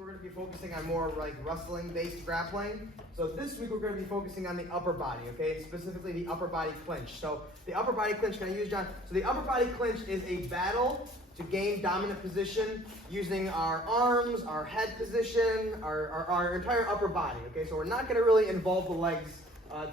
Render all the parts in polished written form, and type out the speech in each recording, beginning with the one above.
we're going to be focusing on more like wrestling-based grappling. So this week we're going to be focusing on the upper body, okay? And specifically the upper body clinch. So the upper body clinch, can I use John? So the upper body clinch is a battle to gain dominant position using our arms, our head position, our entire upper body, okay? So we're not going to really involve the legs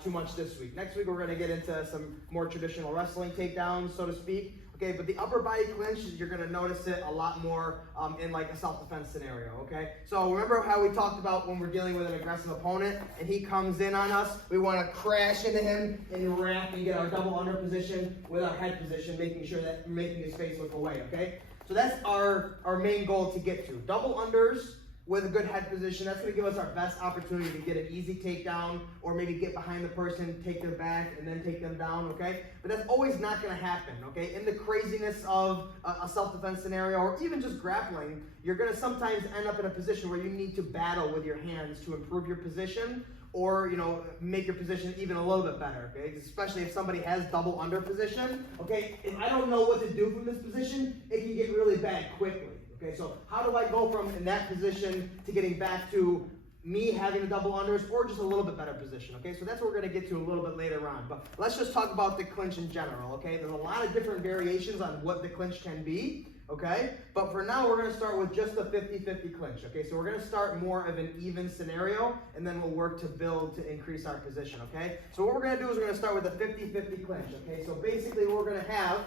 too much this week. Next week we're going to get into some more traditional wrestling takedowns, so to speak. Okay, but the upper body clinch, you're going to notice it a lot more in like a self-defense scenario, okay? So remember how we talked about when we're dealing with an aggressive opponent and he comes in on us, we want to crash into him and wrap and get our double under position with our head position, making sure that we're making his face look away, okay? So that's our main goal to get to. Double unders with a good head position, that's going to give us our best opportunity to get an easy takedown or maybe get behind the person, take their back, and then take them down, okay? But that's always not going to happen, okay? In the craziness of a self-defense scenario or even just grappling, you're going to sometimes end up in a position where you need to battle with your hands to improve your position or, you know, make your position even a little bit better, okay? Especially if somebody has double under position, okay? If I don't know what to do from this position, it can get really bad quickly. Okay, so how do I go from in that position to getting back to me having the double unders or just a little bit better position? Okay, so that's what we're going to get to a little bit later on. But let's just talk about the clinch in general, okay? There's a lot of different variations on what the clinch can be, okay? But for now, we're going to start with just the 50-50 clinch, okay? So we're going to start more of an even scenario, and then we'll work to build to increase our position, okay? So what we're going to do is we're going to start with the 50-50 clinch, okay? So basically what we're going to have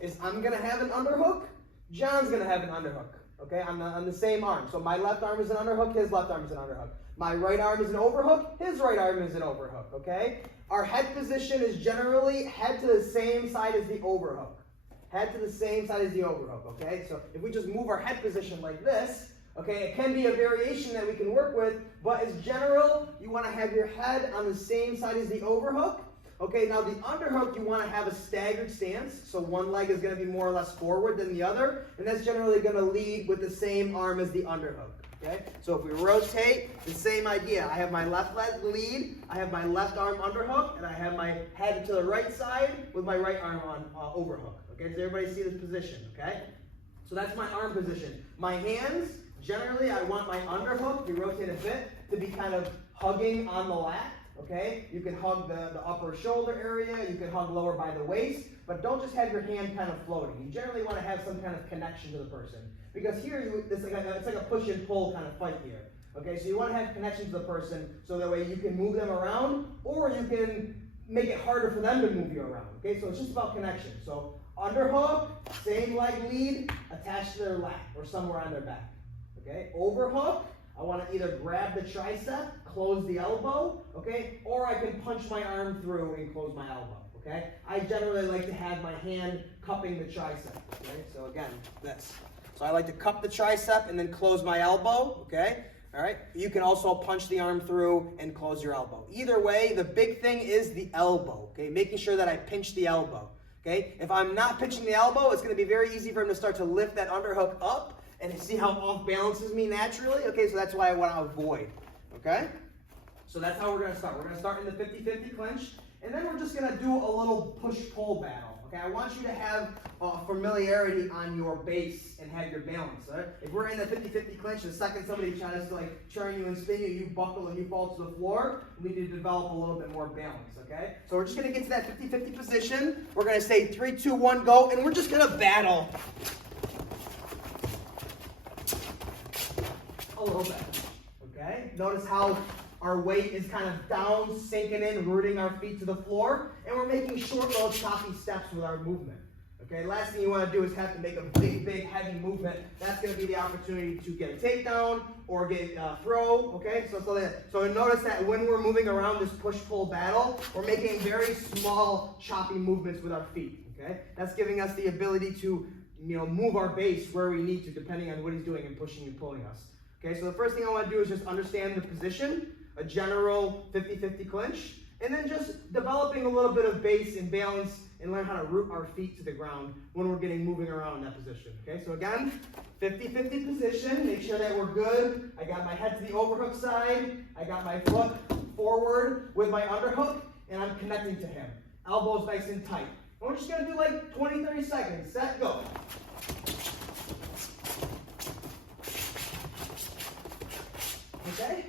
is I'm going to have an underhook, John's going to have an underhook, okay, on the same arm. So my left arm is an underhook, his left arm is an underhook. My right arm is an overhook, his right arm is an overhook, okay? Our head position is generally head to the same side as the overhook. Head to the same side as the overhook, okay? So if we just move our head position like this, okay, it can be a variation that we can work with, but as general, you want to have your head on the same side as the overhook. Okay, now the underhook, you want to have a staggered stance, so one leg is going to be more or less forward than the other, and that's generally going to lead with the same arm as the underhook, okay? So if we rotate, the same idea. I have my left leg lead, I have my left arm underhook, and I have my head to the right side with my right arm on overhook, okay? Does everybody see this position, okay? So that's my arm position. My hands, generally I want my underhook, you rotate a bit, to be kind of hugging on the lat. Okay, you can hug the upper shoulder area, you can hug lower by the waist, but don't just have your hand kind of floating. You generally want to have some kind of connection to the person. Because here, it's like a push and pull kind of fight here. Okay, so you want to have connection to the person so that way you can move them around or you can make it harder for them to move you around. Okay, so it's just about connection. So underhook, same leg lead, attached to their lap or somewhere on their back. Okay, overhook, I want to either grab the tricep, close the elbow, okay, or I can punch my arm through and close my elbow, okay? I generally like to have my hand cupping the tricep, okay? So again, this. So I like to cup the tricep and then close my elbow, okay? All right, you can also punch the arm through and close your elbow. Either way, the big thing is the elbow, okay? Making sure that I pinch the elbow, okay? If I'm not pinching the elbow, it's going to be very easy for him to start to lift that underhook up and see how off balances me naturally, okay? So that's why I want to avoid, okay? So that's how we're going to start. We're going to start in the 50-50 clinch, and then we're just going to do a little push-pull battle, okay? I want you to have familiarity on your base and have your balance, all right? If we're in the 50-50 clinch, the second somebody tries to like turn you and spin you, you buckle and you fall to the floor, we need to develop a little bit more balance, okay? So we're just going to get to that 50-50 position. We're going to say 3, 2, 1, go, and we're just going to battle a little bit, okay? Notice how our weight is kind of down, sinking in, rooting our feet to the floor, and we're making short little choppy steps with our movement, okay? Last thing you want to do is have to make a big, heavy movement. That's going to be the opportunity to get a takedown or get a throw, okay? So notice that when we're moving around this push-pull battle, we're making very small, choppy movements with our feet, okay? That's giving us the ability to, you know, move our base where we need to, depending on what he's doing and pushing and pulling us. Okay, so the first thing I want to do is just understand the position, a general 50-50 clinch, and then just developing a little bit of base and balance and learn how to root our feet to the ground when we're moving around in that position. Okay, so again, 50-50 position, make sure that we're good. I got my head to the overhook side, I got my foot forward with my underhook, and I'm connecting to him. Elbows nice and tight. And we're just going to do like 20-30 seconds. Set, go. okay?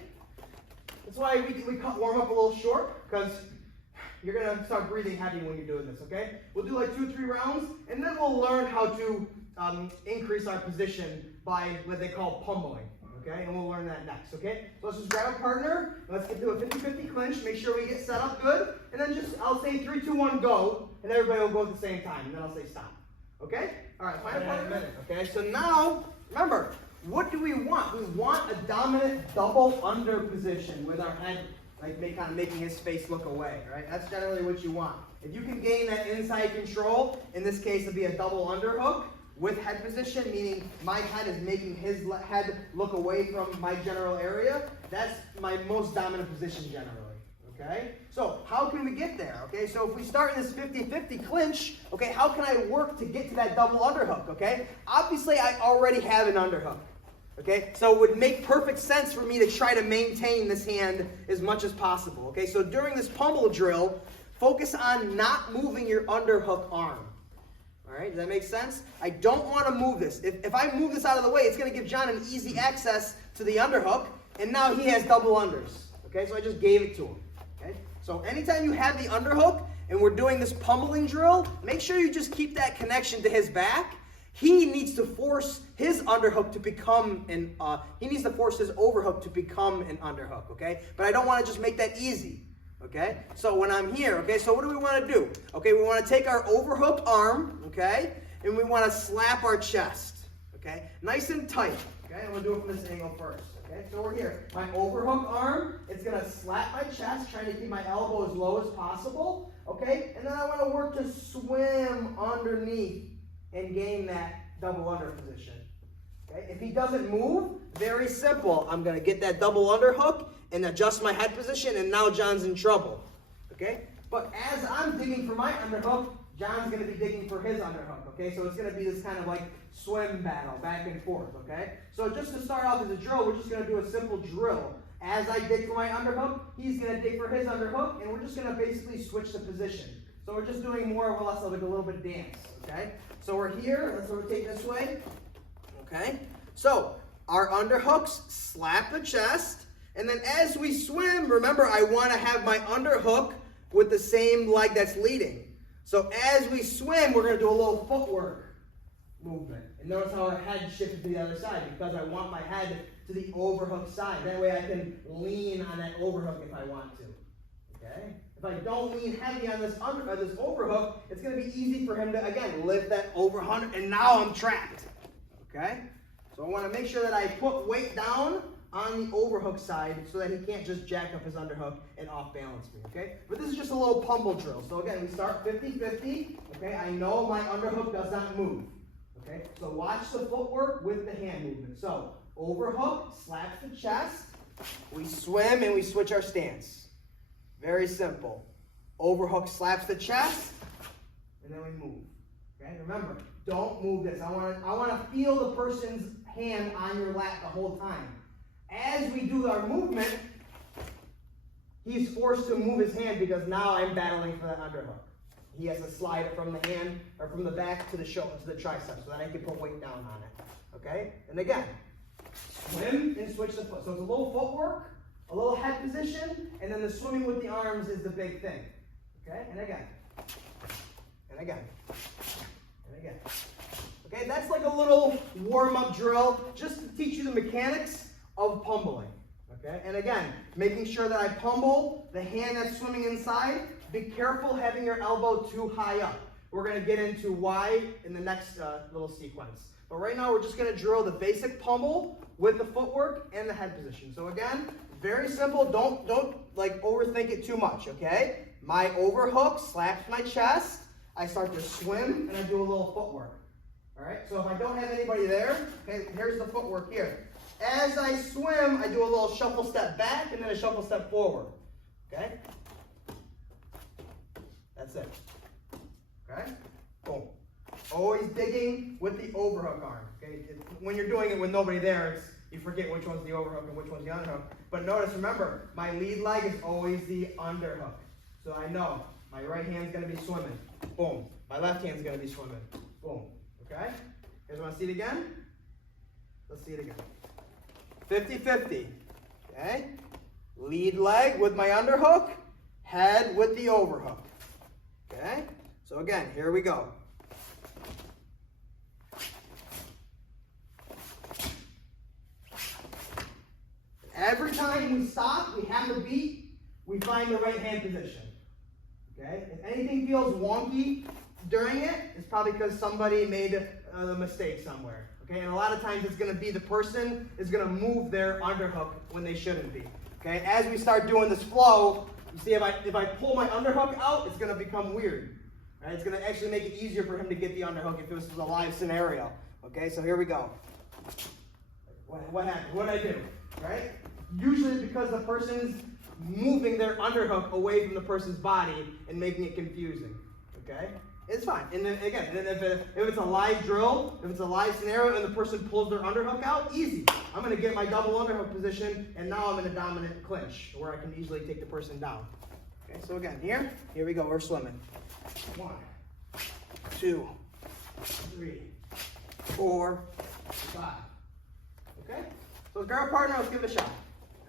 That's why we warm up a little short, because you're going to start breathing heavy when you're doing this, okay? We'll do like 2 or 3 rounds, and then we'll learn how to increase our position by what they call pummeling, okay? And we'll learn that next, okay? So let's just grab a partner, let's get to a 50-50 clinch, make sure we get set up good, and then just, I'll say 3, 2, 1, go, and everybody will go at the same time, and then I'll say stop, okay? All right, find a partner, okay? So now, remember, what do we want? We want a dominant double under position with our head like kind of making his face look away, right? That's generally what you want. If you can gain that inside control, in this case it'd be a double underhook with head position, meaning my head is making his head look away from my general area, that's my most dominant position generally, okay? So how can we get there, okay? So if we start in this 50-50 clinch, okay, how can I work to get to that double underhook, okay? Obviously I already have an underhook. Okay, so it would make perfect sense for me to try to maintain this hand as much as possible. Okay, so during this pummel drill, focus on not moving your underhook arm. All right, does that make sense? I don't want to move this. If I move this out of the way, it's going to give John an easy access to the underhook, and now he has double unders. Okay, so I just gave it to him. Okay, so anytime you have the underhook and we're doing this pummeling drill, make sure you just keep that connection to his back. He needs to force his underhook to become he needs to force his overhook to become an underhook, okay? But I don't want to just make that easy, okay? So when I'm here, okay, so what do we want to do? Okay, we want to take our overhook arm, okay, and we want to slap our chest, okay? Nice and tight, okay? And we'll do it from this angle first, okay? So we're here. My overhook arm, it's going to slap my chest, trying to keep my elbow as low as possible, okay? And then I want to work to swim underneath and gain that double under position. Okay? If he doesn't move, very simple. I'm going to get that double underhook and adjust my head position, and now John's in trouble. Okay? But as I'm digging for my underhook, John's going to be digging for his underhook. Okay? So it's going to be this kind of like swim battle, back and forth. Okay? So just to start off as a drill, we're just going to do a simple drill. As I dig for my underhook, he's going to dig for his underhook, and we're just going to basically switch the position. So we're just doing more or less like a little bit of dance. Okay? So we're here, let's rotate this way, okay? So our underhooks slap the chest, and then as we swim, remember I want to have my underhook with the same leg that's leading. So as we swim, we're going to do a little footwork movement. And notice how our head shifted to the other side, because I want my head to the overhook side. That way I can lean on that overhook if I want to, okay? If I don't lean heavy on this overhook, it's going to be easy for him to, again, lift that overhook, and now I'm trapped. Okay? So I want to make sure that I put weight down on the overhook side so that he can't just jack up his underhook and off-balance me. Okay? But this is just a little pummel drill. So again, we start 50-50. Okay? I know my underhook does not move. Okay? So watch the footwork with the hand movement. So overhook, slaps the chest. We swim and we switch our stance. Very simple. Overhook slaps the chest, and then we move. Okay, remember, don't move this. I want to feel the person's hand on your lap the whole time. As we do our movement, he's forced to move his hand because now I'm battling for that underhook. He has to slide it from the hand or from the back to the shoulder to the tricep so that I can put weight down on it. Okay, and again, swim and switch the foot. So it's a little footwork, a little head position, and then the swimming with the arms is the big thing. Okay, and again, and again, and again. Okay, that's like a little warm-up drill just to teach you the mechanics of pummeling. Okay, and again, making sure that I pummel the hand that's swimming inside. Be careful having your elbow too high up. We're going to get into why in the next little sequence. But right now, we're just going to drill the basic pummel with the footwork and the head position. So again, very simple. Don't like overthink it too much, okay? My overhook slaps my chest. I start to swim, and I do a little footwork. All right? So if I don't have anybody there, okay, here's the footwork here. As I swim, I do a little shuffle step back and then a shuffle step forward. Okay? That's it. Okay? Boom. Always digging with the overhook arm. Okay? When you're doing it with nobody there, you forget which one's the overhook and which one's the underhook. But notice, remember, my lead leg is always the underhook. So I know my right hand's going to be swimming. Boom. My left hand's going to be swimming. Boom. Okay? You guys want to see it again? Let's see it again. 50-50. Okay? Lead leg with my underhook, head with the overhook. Okay? So again, here we go. Every time we stop, we have a beat, we find the right hand position. Okay? If anything feels wonky during it, it's probably because somebody made a mistake somewhere. Okay? And a lot of times it's going to be the person is going to move their underhook when they shouldn't be. Okay? As we start doing this flow, you see if I pull my underhook out, it's going to become weird. Right? It's going to actually make it easier for him to get the underhook if this was a live scenario. Okay? So here we go. What happened? What did I do? Right? Usually it's because the person's moving their underhook away from the person's body and making it confusing. Okay? It's fine. And then again, if it's a live drill, if it's a live scenario and the person pulls their underhook out, easy. I'm going to get my double underhook position, and now I'm in a dominant clinch where I can easily take the person down. Okay, so again, here we go. We're swimming. 1, 2, 3, 4, 5. Okay? So grab a partner, let's give it a shot.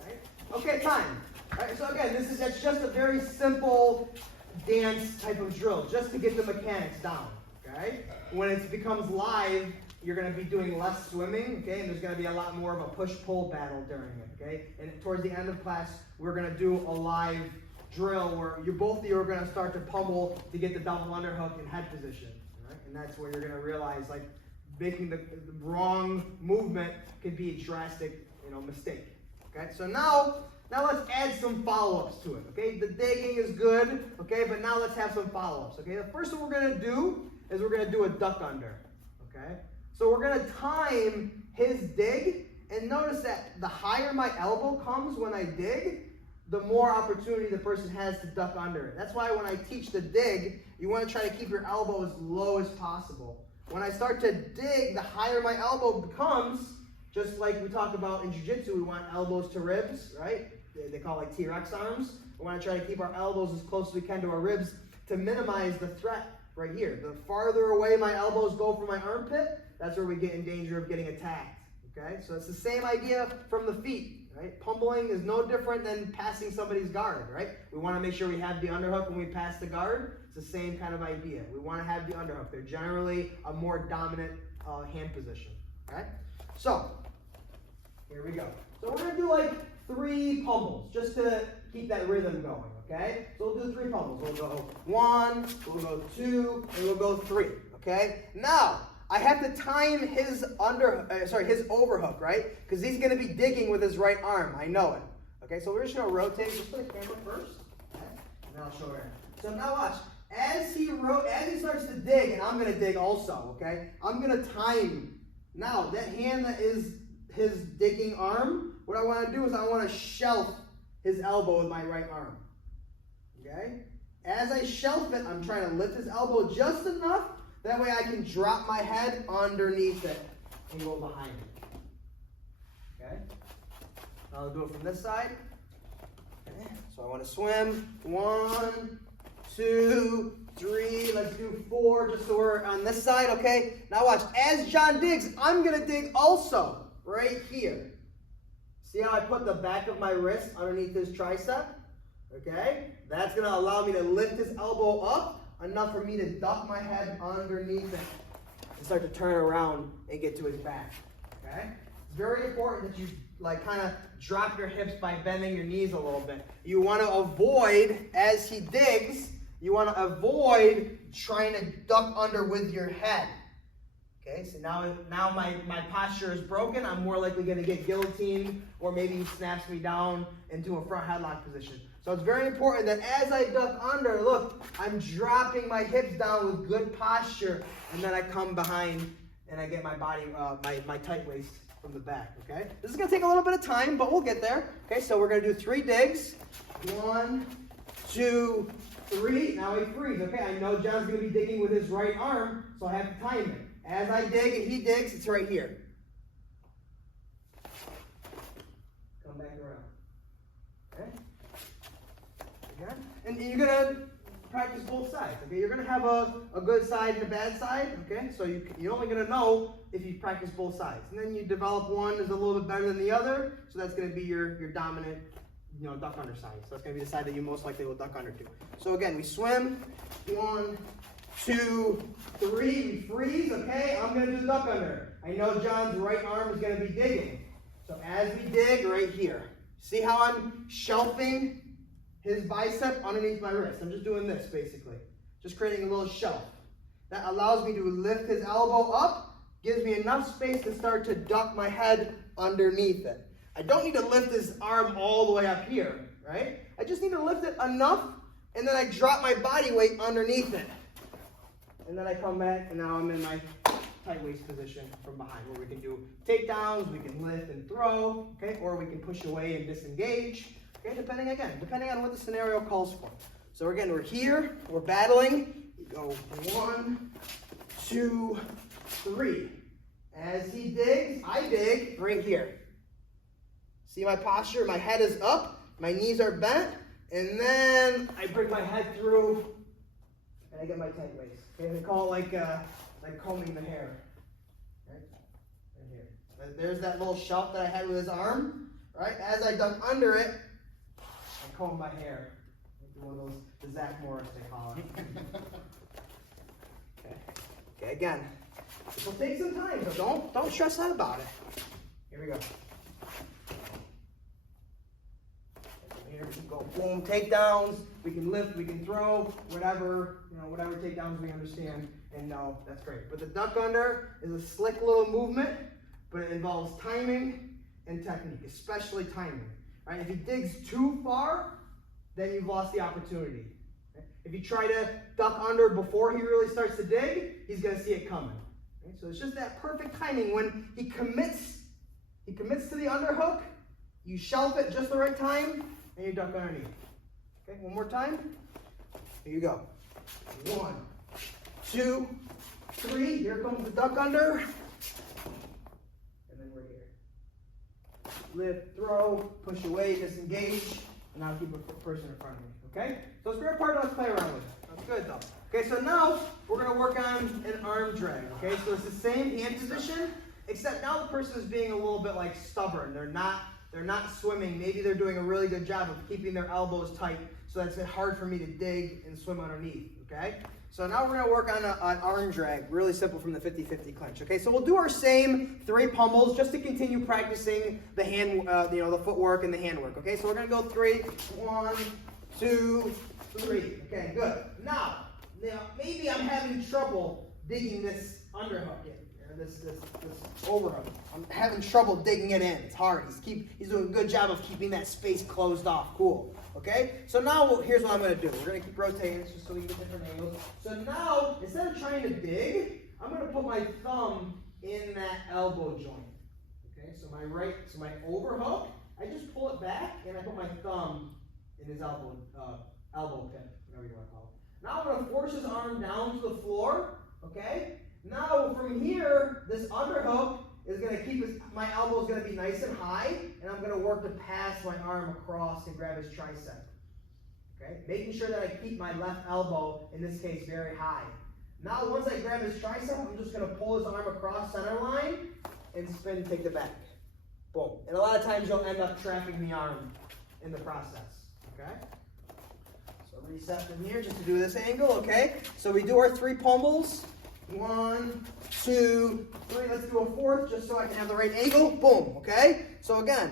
All right? Okay, time. All right, so again, that's just a very simple dance type of drill, just to get the mechanics down. Okay? When it becomes live, you're going to be doing less swimming, okay? And there's going to be a lot more of a push-pull battle during it, okay? And towards the end of class, we're going to do a live drill where both of you are going to start to pummel to get the double underhook in head position, right? And that's where you're going to realize, like, making the wrong movement could be a drastic, mistake. Okay, so now let's add some follow-ups to it. Okay, the digging is good. Okay, but now let's have some follow-ups. Okay, the first one we're gonna do is we're gonna do a duck under. Okay, so we're gonna time his dig, and notice that the higher my elbow comes when I dig, the more opportunity the person has to duck under it. That's why when I teach the dig, you want to try to keep your elbow as low as possible. When I start to dig, the higher my elbow becomes, just like we talk about in jiu-jitsu, we want elbows to ribs, right? They call it like T-Rex arms. We want to try to keep our elbows as close as we can to our ribs to minimize the threat right here. The farther away my elbows go from my armpit, that's where we get in danger of getting attacked, okay? So it's the same idea from the feet, right? Pummeling is no different than passing somebody's guard, right? We want to make sure we have the underhook when we pass the guard. It's the same kind of idea. We want to have the underhook. They're generally a more dominant hand position, right? So, here we go. So we're going to do like 3 pummels just to keep that rhythm going, okay? So we'll do 3 pummels. We'll go 1, we'll go 2, and we'll go 3, okay? Now, I have to time his overhook, right? Because he's going to be digging with his right arm. I know it. Okay, so we're just going to rotate just for the camera first, okay? And then I'll show it. So now watch. As he starts to dig, and I'm going to dig also, okay? I'm going to time. Now, that hand that is his digging arm, what I want to do is I want to shelf his elbow with my right arm, okay? As I shelf it, I'm trying to lift his elbow just enough, that way I can drop my head underneath it and go behind it, okay? Now I'll do it from this side. Okay. So I want to swim, 1, 2, 3, let's do 4, just so we're on this side, okay? Now watch, as John digs, I'm going to dig also, right here. See how I put the back of my wrist underneath his tricep? Okay? That's going to allow me to lift his elbow up enough for me to duck my head underneath it and start to turn around and get to his back. Okay? It's very important that you kind of drop your hips by bending your knees a little bit. You want to avoid, as he digs, you want to avoid trying to duck under with your head. Okay, so now my posture is broken. I'm more likely going to get guillotined, or maybe he snaps me down into a front headlock position. So it's very important that as I duck under, look, I'm dropping my hips down with good posture, and then I come behind and I get my body, my tight waist from the back, okay? This is going to take a little bit of time, but we'll get there. Okay, so we're going to do 3 digs. 1, 2, 3. Now he frees, okay? I know John's going to be digging with his right arm, so I have to time it. As I dig and he digs, it's right here. Come back around. Okay? Again. And you're going to practice both sides. Okay, you're gonna have a good side and a bad side. Okay, so you're only gonna know if you practice both sides, and then you develop one is a little bit better than the other. So that's gonna be your dominant, duck under side. So that's gonna be the side that you most likely will duck under to. So again, we swim. 1, 2, 3. We freeze. Okay, I'm gonna do the duck under. I know John's right arm is gonna be digging. So as we dig right here, see how I'm shelving his bicep underneath my wrist. I'm just doing this basically. Just creating a little shelf. That allows me to lift his elbow up, gives me enough space to start to duck my head underneath it. I don't need to lift his arm all the way up here, right? I just need to lift it enough, and then I drop my body weight underneath it. And then I come back, and now I'm in my tight waist position from behind, where we can do takedowns, we can lift and throw, okay, or we can push away and disengage, okay, depending on what the scenario calls for. So again, we're here, we're battling, we go 1, 2, 3. As he digs, I dig right here. See my posture? My head is up, my knees are bent, and then I bring my head through, and I get my tight waist. Okay, they call it like combing the hair. Right here. There's that little shelf that I had with his arm. Right? As I duck under it, I comb my hair. One of those, the Zach Morris they call it. Okay, again. This will take some time, so don't stress out about it. Here we go. Here we go. Boom, takedowns. We can lift, we can throw, whatever takedowns we understand and know. That's great. But the duck under is a slick little movement, but it involves timing and technique, especially timing. Right? If he digs too far, then you've lost the opportunity. Okay? If you try to duck under before he really starts to dig, he's going to see it coming. Okay? So it's just that perfect timing when he commits to the underhook, you shelf it just the right time, and you duck underneath. Okay, one more time. Here you go. 1, 2, 3. Here comes the duck under. And then we're here. Lift, throw, push away, disengage, and now keep a person in front of me. Okay? So it's a great part to play around with it. That's good though. Okay, so now we're going to work on an arm drag. Okay, so it's the same hand position, except now the person is being a little bit like stubborn. They're not swimming. Maybe they're doing a really good job of keeping their elbows tight, so that's hard for me to dig and swim underneath, okay? So now we're gonna work on an arm drag, really simple from the 50-50 clinch, okay? So we'll do our same 3 pummels just to continue practicing the hand, the footwork and the handwork, okay? So we're gonna go 3, 1, 2, 3, okay, good. Now, maybe I'm having trouble digging this underhook in. This overhook. I'm having trouble digging it in. It's hard. He's doing a good job of keeping that space closed off. Cool. Okay? So now here's what I'm going to do. We're going to keep rotating just so we get different angles. So now, instead of trying to dig, I'm going to put my thumb in that elbow joint. Okay? So my overhook, I just pull it back and I put my thumb in his elbow pit, whatever you want to call it. Now I'm going to force his arm down to the floor. Okay? Now from here, this underhook is going to keep my elbow is going to be nice and high, and I'm going to work to pass my arm across and grab his tricep. Okay, making sure that I keep my left elbow, in this case, very high. Now once I grab his tricep, I'm just going to pull his arm across center line and spin, take the back. Boom. And a lot of times you'll end up trapping the arm in the process. Okay. So reset from here just to do this angle. Okay. So we do our 3 pummels. 1, 2, 3. Let's do a 4th just so I can have the right angle. Boom. Okay? So again,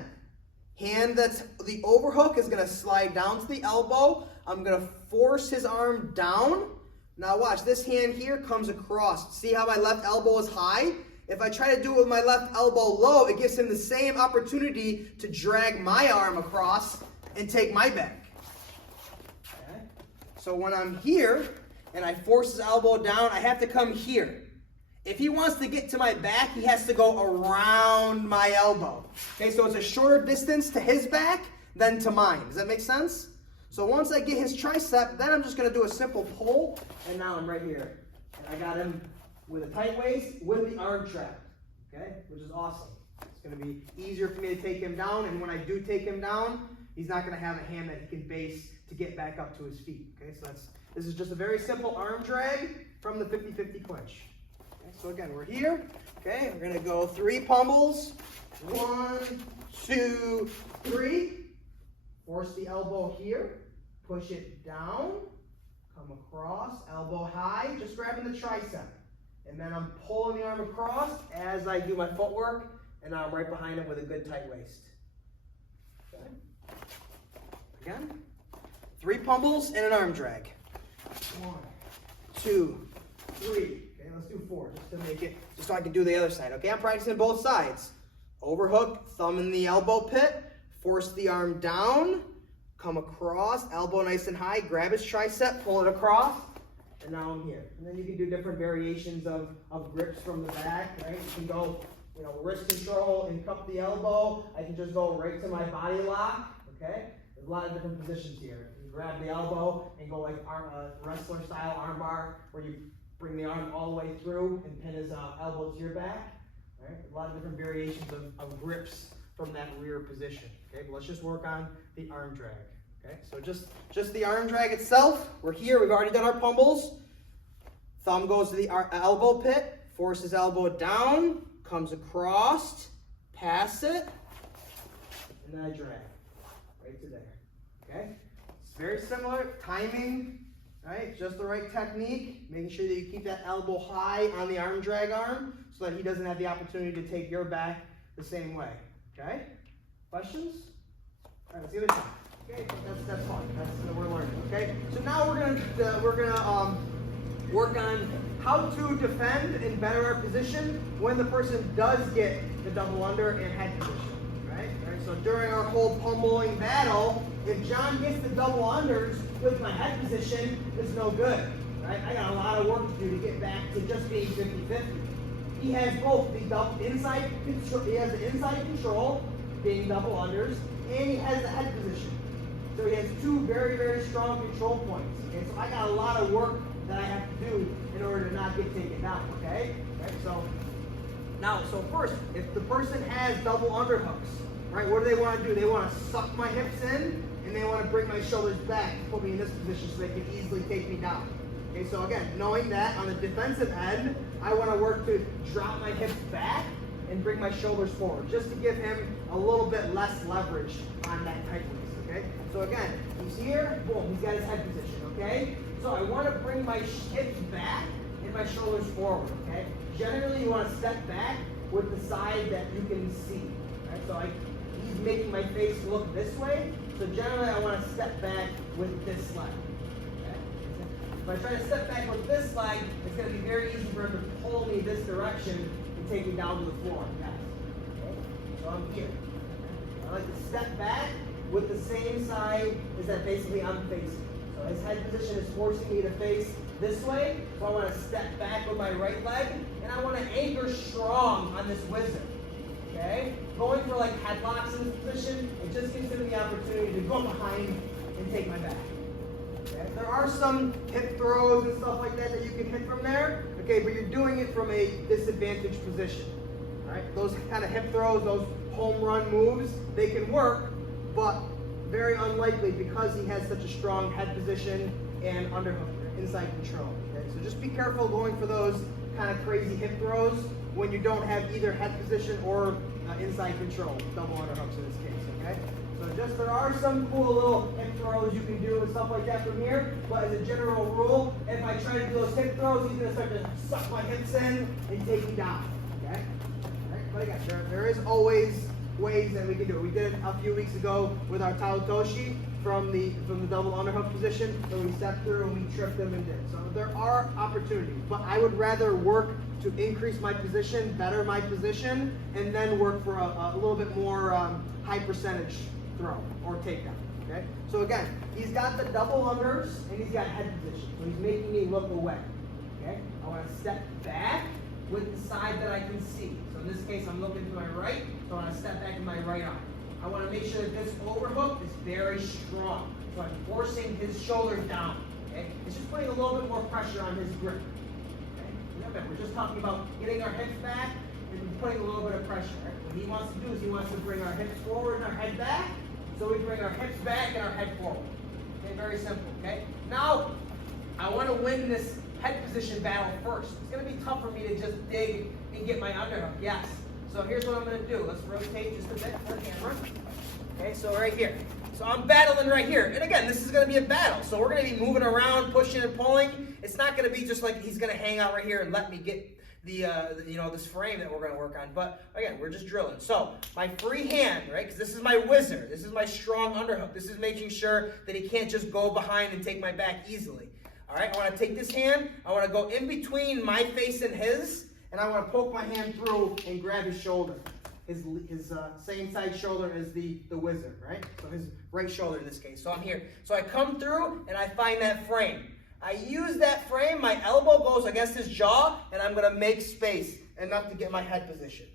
hand that's the overhook is going to slide down to the elbow. I'm going to force his arm down. Now watch, this hand here comes across. See how my left elbow is high? If I try to do it with my left elbow low, it gives him the same opportunity to drag my arm across and take my back. Okay? So when I'm here, and I force his elbow down, I have to come here. If he wants to get to my back, he has to go around my elbow. Okay, so it's a shorter distance to his back than to mine. Does that make sense? So once I get his tricep, then I'm just going to do a simple pull, and now I'm right here. And I got him with a tight waist with the arm trap, okay, which is awesome. It's going to be easier for me to take him down, and when I do take him down, he's not going to have a hand that he can base to get back up to his feet. Okay, so This is just a very simple arm drag from the 50-50 clinch. Okay, so again, we're here. Okay, we're gonna go 3 pummels. 1, 2, 3. Force the elbow here. Push it down. Come across, elbow high, just grabbing the tricep. And then I'm pulling the arm across as I do my footwork, and now I'm right behind him with a good tight waist. Okay. Again, 3 pummels and an arm drag. 1, 2, 3. Okay, let's do 4 just to make it, just so I can do the other side. Okay, I'm practicing both sides. Overhook, thumb in the elbow pit, force the arm down, come across, elbow nice and high, grab his tricep, pull it across, and now I'm here. And then you can do different variations of grips from the back, right? You can go, wrist control and cup the elbow. I can just go right to my body lock, okay? There's a lot of different positions here. You grab the elbow and go like wrestler style arm bar, where you bring the arm all the way through and pin his elbow to your back, right? A lot of different variations of grips from that rear position, okay? But let's just work on the arm drag, okay? So just the arm drag itself. We're here, we've already done our pummels. Thumb goes to the elbow pit, forces elbow down, comes across, pass it, and then I drag right to there, okay? It's very similar, timing, right? Just the right technique, making sure that you keep that elbow high on the arm drag arm so that he doesn't have the opportunity to take your back the same way, okay? Questions? All right, let's the other side. Okay, that's fine. That's we're learning. Okay, so now we're gonna work on how to defend and better our position when the person does get the double under and head position. Right. So during our whole pummeling battle, if John gets the double unders with my head position, it's no good. Right. I got a lot of work to do to get back to just being 50-50. He has both the inside control. He has the inside control, being double unders, and he has the head position. So he has 2 very, very strong control points. Okay, so I got a lot of work that I have to do in order to not get taken down, okay? Right, so first, if the person has double underhooks, right, what do they want to do? They want to suck my hips in, and they want to bring my shoulders back, put me in this position so they can easily take me down. Okay, so again, knowing that on the defensive end, I want to work to drop my hips back and bring my shoulders forward, just to give him a little bit less leverage on that tight waist. Okay, so again, he's here, boom, he's got his head position, okay? So I want to bring my hips back and my shoulders forward, okay? Generally, you want to step back with the side that you can see, right? So he's making my face look this way, so generally I want to step back with this leg, okay? If I try to step back with this leg, it's going to be very easy for him to pull me this direction and take me down to the floor, yes. Okay? So I'm here. I like to step back with the same side as that basically I'm facing. So his head position is forcing me to face this way, so I want to step back with my right leg, and I want to anchor strong on this wizard. Okay? Going for like headlocks in this position, it just gives him the opportunity to go behind and take my back. Okay? There are some hip throws and stuff like that you can hit from there, okay, but you're doing it from a disadvantaged position. All right? Those kind of hip throws, those home run moves, they can work, but very unlikely because he has such a strong head position and underhook, inside control. Okay? So just be careful going for those kind of crazy hip throws when you don't have either head position or inside control, double underhooks in this case. Okay? So there are some cool little hip throws you can do and stuff like that from here, but as a general rule, if I try to do those hip throws, he's going to start to suck my hips in and take me down. Okay? All right? But again, there is always ways that we can do it. We did it a few weeks ago with our Taotoshi from the double underhook position, so we stepped through and we tripped them and did. So there are opportunities, but I would rather work to increase my position, better my position, and then work for a little bit more high percentage throw or takedown. Okay? So again, he's got the double unders and he's got head position, so he's making me look away. Okay? I want to step back with the side that I can see. So in this case, I'm looking to my right, so I want to step back with my right arm. I want to make sure that this overhook is very strong. So I'm forcing his shoulders down. Okay? It's just putting a little bit more pressure on his grip. Okay? Remember, we're just talking about getting our hips back and putting a little bit of pressure. Right? What he wants to do is he wants to bring our hips forward and our head back. So we bring our hips back and our head forward. Okay, very simple. Okay. Now I want to win this head position battle first. It's going to be tough for me to just dig and get my underhook, yes. So here's what I'm going to do. Let's rotate just a bit for the camera. Okay, so right here. So I'm battling right here. And again, this is going to be a battle. So we're going to be moving around, pushing and pulling. It's not going to be just like he's going to hang out right here and let me get this frame that we're going to work on. But again, we're just drilling. So my free hand, right, because this is my whizzer. This is my strong underhook. This is making sure that he can't just go behind and take my back easily. All right, I want to take this hand. I want to go in between my face and his, and I want to poke my hand through and grab his shoulder. His same side shoulder as the whizzer, right? So his right shoulder in this case. So I'm here. So I come through and I find that frame. I use that frame, my elbow goes against his jaw, and I'm going to make space enough to get my head position.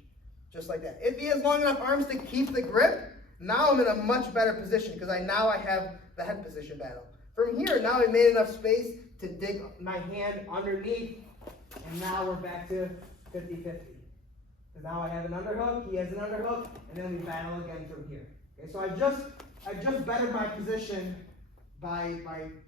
Just like that. If he has long enough arms to keep the grip, now I'm in a much better position because now I have the head position battle. From here, now I made enough space to dig my hand underneath, and now we're back to 50-50. Because now I have an underhook, he has an underhook, and then we battle again from here. Okay, so I've just bettered my position by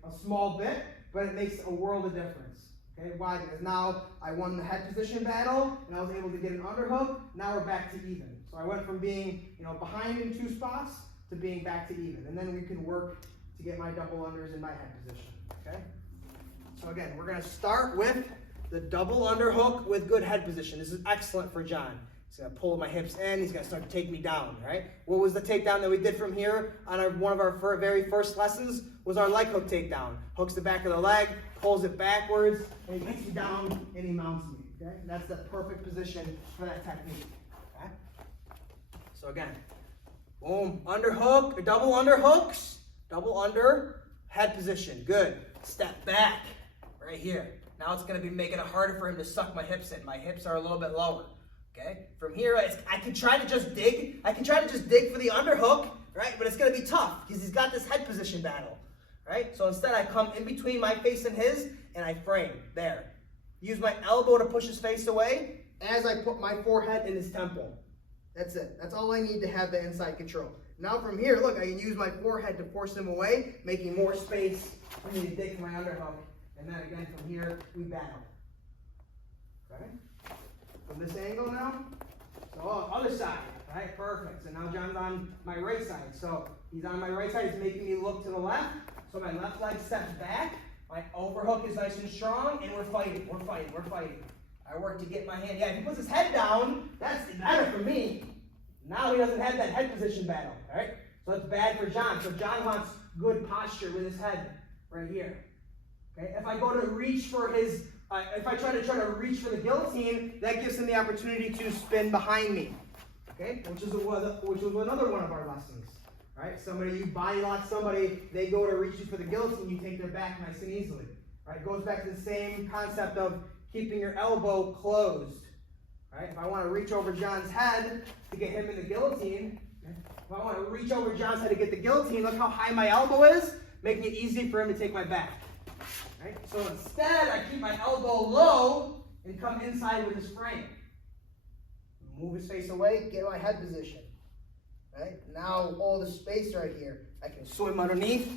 a small bit, but it makes a world of difference. Okay, why? Because now I won the head position battle, and I was able to get an underhook. Now we're back to even. So I went from being behind in 2 spots to being back to even, and then we can work to get my double unders in my head position. Okay. So again, we're going to start with the double underhook with good head position. This is excellent for John. He's going to pull my hips in. He's going to start to take me down, right? What was the takedown that we did from here on one of our very first lessons was our leg hook takedown. Hooks the back of the leg, pulls it backwards, and he gets me down, and he mounts me, okay? That's the perfect position for that technique, okay? So again, boom, underhook, double underhooks, double under, head position, good. Step back, right here. Now it's going to be making it harder for him to suck my hips in. My hips are a little bit lower. Okay? From here, I can try to just dig. I can try to just dig for the underhook, right? But it's going to be tough because he's got this head position battle, right? So instead, I come in between my face and his, and I frame there. Use my elbow to push his face away as I put my forehead in his temple. That's it. That's all I need to have the inside control. Now from here, look, I can use my forehead to force him away, making more space for me to dig for my underhook. And then again, from here, we battle. Okay? From this angle now, so other side, right? Perfect. So now John's on my right side. So he's on my right side. He's making me look to the left. So my left leg steps back. My overhook is nice and strong, and we're fighting. We're fighting. We're fighting. I work to get my hand. Yeah, if he puts his head down, that's better for me. Now he doesn't have that head position battle, all right? So it's bad for John. So John wants good posture with his head right here. Okay, if I go to reach for his, if I try to reach for the guillotine, that gives him the opportunity to spin behind me. Okay, which was another one of our lessons. Right, you body lock somebody, they go to reach you for the guillotine, you take their back nice and easily. Right, it goes back to the same concept of keeping your elbow closed. Right, if I want to reach over John's head to get him in the guillotine, if I want to reach over John's head to get the guillotine, look how high my elbow is, making it easy for him to take my back. Right? So instead, I keep my elbow low and come inside with his frame. Move his face away, get my head position. Right? Now all the space right here, I can swim underneath,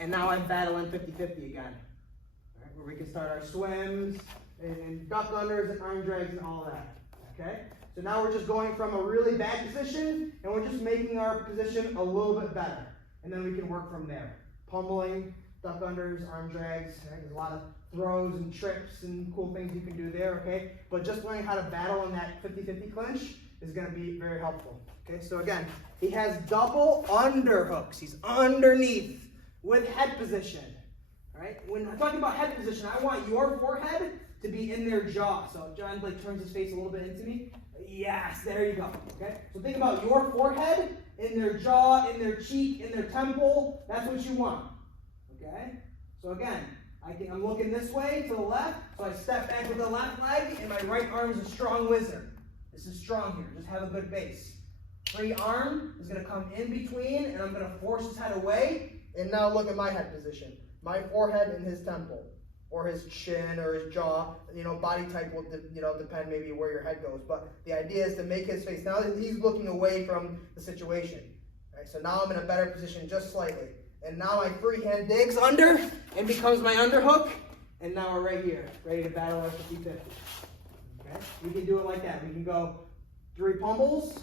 and now I'm battling 50-50 again. Right? Where we can start our swims and duck unders and arm drags and all that. Okay? So now we're just going from a really bad position, and we're just making our position a little bit better. And then we can work from there. Pummeling, duck unders, arm drags, right? There's a lot of throws and trips and cool things you can do there, okay? But just learning how to battle in that 50-50 clinch is going to be very helpful. Okay, so again, he has double underhooks. He's underneath with head position. All right? When I'm talking about head position, I want your forehead to be in their jaw. So John turns his face a little bit into me. Yes, there you go. Okay? So think about your forehead in their jaw, in their cheek, in their temple. That's what you want. Okay? So again, I'm looking this way to the left, so I step back with the left leg, and my right arm is a strong whizzer. This is strong here. Just have a good base. Free arm is going to come in between, and I'm going to force his head away. And now look at my head position. My forehead in his temple, or his chin, or his jaw. Body type will depend maybe where your head goes. But the idea is to make his face. Now that he's looking away from the situation. Right? So now I'm in a better position just slightly. And now my free hand digs under and becomes my underhook. and now we're right here, ready to battle our 50-50. Okay? We can do it like that. We can go 3 pummels,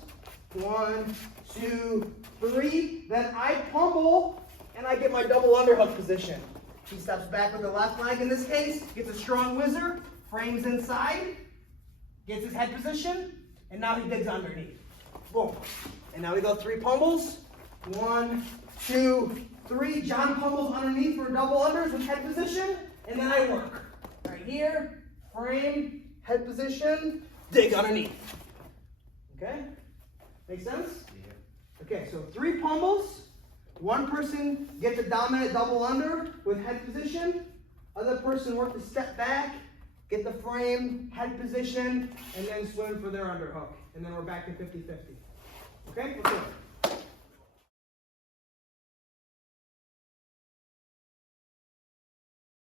1, 2, 3. Then I pummel, and I get my double underhook position. He steps back with the left leg in this case, gets a strong whizzer, frames inside, gets his head position, and now he digs underneath. Boom. And now we go 3 pummels. 1, 2, 3. John pummels underneath for double unders with head position, and then I work. Right here, frame, head position, dig underneath. Okay? Make sense? Yeah. Okay, so 3 pummels. One person gets a dominant double under with head position. Other person works to step back, get the frame, head position, and then swim for their underhook. And then we're back to 50-50. Okay? Let's go.